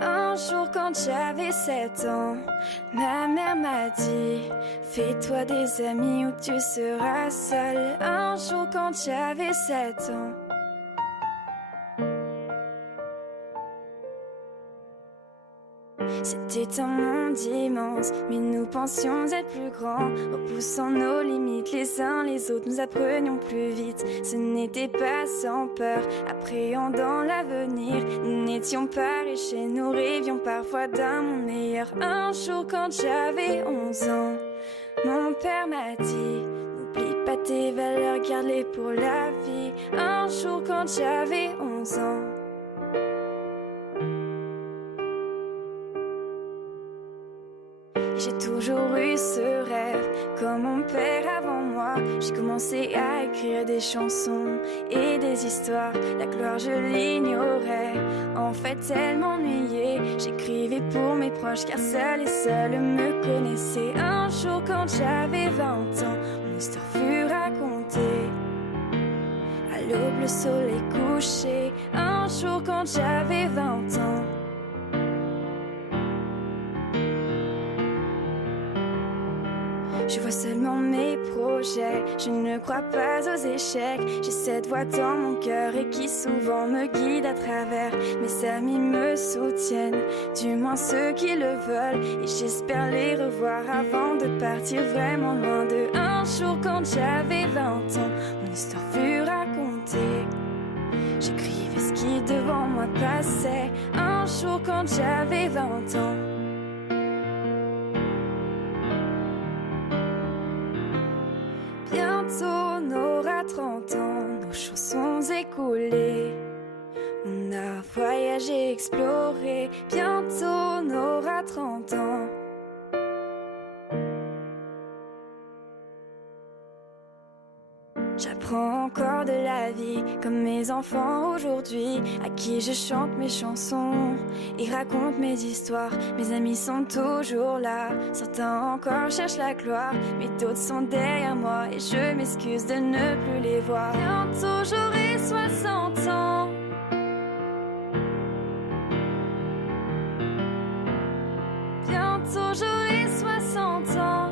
Un jour quand j'avais 7 ans, ma mère m'a dit: fais-toi des amis ou tu seras seul. Un jour quand j'avais 7 ans. C'était un monde immense, mais nous pensions être plus grands. Repoussant nos limites les uns les autres, nous apprenions plus vite. Ce n'était pas sans peur, appréhendant l'avenir. Nous n'étions pas riches et nous rêvions parfois d'un monde meilleur. Un jour quand j'avais 11 ans, mon père m'a dit: n'oublie pas tes valeurs, garde-les pour la vie. Un jour quand j'avais 11 ans. J'ai toujours eu ce rêve, comme mon père avant moi. J'ai commencé à écrire des chansons et des histoires. La gloire je l'ignorais, en fait elle m'ennuyait. J'écrivais pour mes proches car seuls et seuls me connaissaient. Un jour quand j'avais 20 ans, mon histoire fut racontée. À l'aube le soleil couché. Un jour quand j'avais 20 ans. Je vois seulement mes projets, je ne crois pas aux échecs. J'ai cette voix dans mon cœur et qui souvent me guide à travers. Mes amis me soutiennent, du moins ceux qui le veulent. Et j'espère les revoir avant de partir vraiment loin d'eux. Un jour quand j'avais 20 ans, mon histoire fut racontée. J'écrivais ce qui devant moi passait. Un jour quand j'avais 20 ans. Bientôt on aura 30 ans, nos chansons écoulées. On a voyagé, exploré. Bientôt on aura 30 ans. J'apprends encore de la vie, comme mes enfants aujourd'hui, à qui je chante mes chansons et raconte mes histoires. Mes amis sont toujours là, certains encore cherchent la gloire, mais d'autres sont derrière moi et je m'excuse de ne plus les voir. Bientôt j'aurai 60 ans. Bientôt j'aurai 60 ans.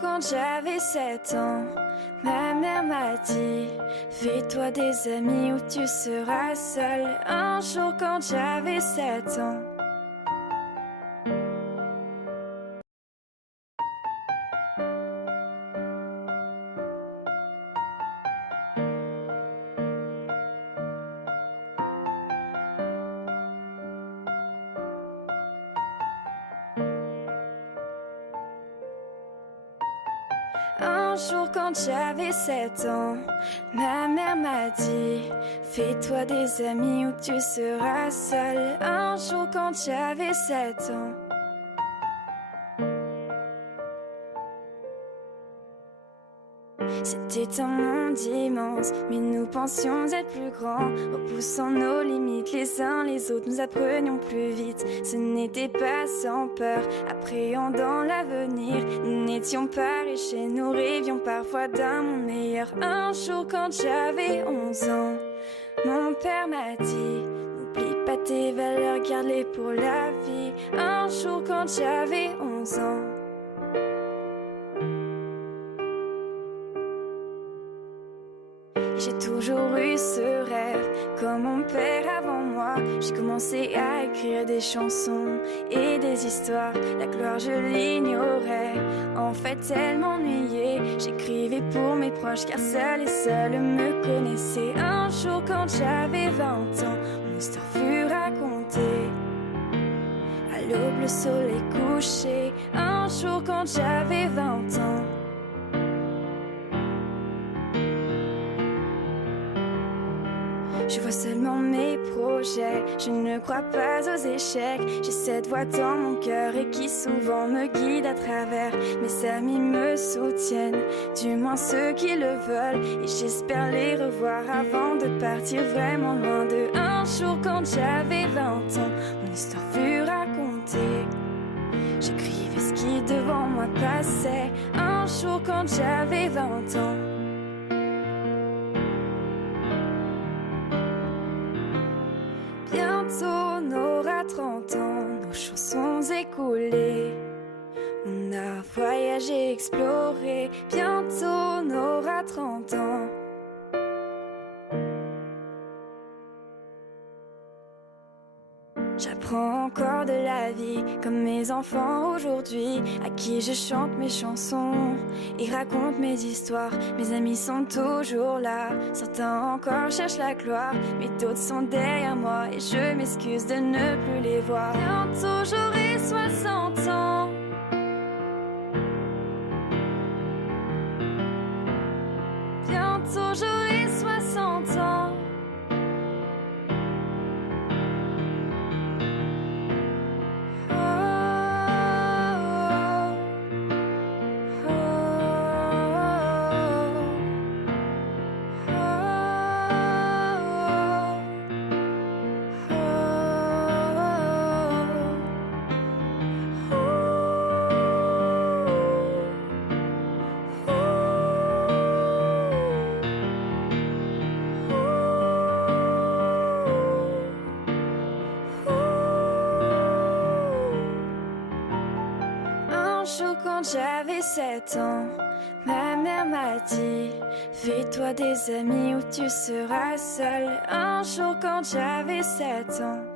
Quand j'avais 7 ans, ma mère m'a dit: fais-toi des amis ou tu seras seul. Un jour quand j'avais 7 ans. Un jour quand j'avais 7 ans, ma mère m'a dit: fais-toi des amis ou tu seras seul. Un jour quand j'avais 7 ans. C'était un monde immense, mais nous pensions être plus grands. Repoussant nos limites les uns les autres, nous apprenions plus vite. Ce n'était pas sans peur, appréhendant l'avenir. Nous n'étions pas riches et nous rêvions parfois d'un monde meilleur. Un jour quand j'avais 11 ans, mon père m'a dit: n'oublie pas tes valeurs, garde-les pour la vie. Un jour quand j'avais 11 ans. J'ai toujours eu ce rêve, comme mon père avant moi. J'ai commencé à écrire des chansons et des histoires. La gloire je l'ignorais, en fait elle m'ennuyait. J'écrivais pour mes proches car seuls et seuls me connaissaient. Un jour quand j'avais 20 ans, mon histoire fut racontée. À l'aube le soleil couché. Un jour quand j'avais 20 ans. Je vois seulement mes projets, je ne crois pas aux échecs. J'ai cette voix dans mon cœur et qui souvent me guide à travers. Mes amis me soutiennent, du moins ceux qui le veulent. Et j'espère les revoir avant de partir vraiment loin d'eux. Un jour quand j'avais 20 ans, mon histoire fut racontée. J'écrivais ce qui devant moi passait. Un jour quand j'avais 20 ans. Bientôt on aura 30 ans, nos chansons écoulées. On a voyagé, exploré. Bientôt on aura 30 ans. J'apprends encore de la vie, comme mes enfants aujourd'hui, à qui je chante mes chansons et raconte mes histoires. Mes amis sont toujours là, certains encore cherchent la gloire, mais d'autres sont derrière moi et je m'excuse de ne plus les voir. Bientôt j'aurai 60 ans. Bientôt j'aurai 60 ans. Un jour quand j'avais 7 ans, ma mère m'a dit: fais-toi des amis ou tu seras seul. Un jour quand j'avais 7 ans.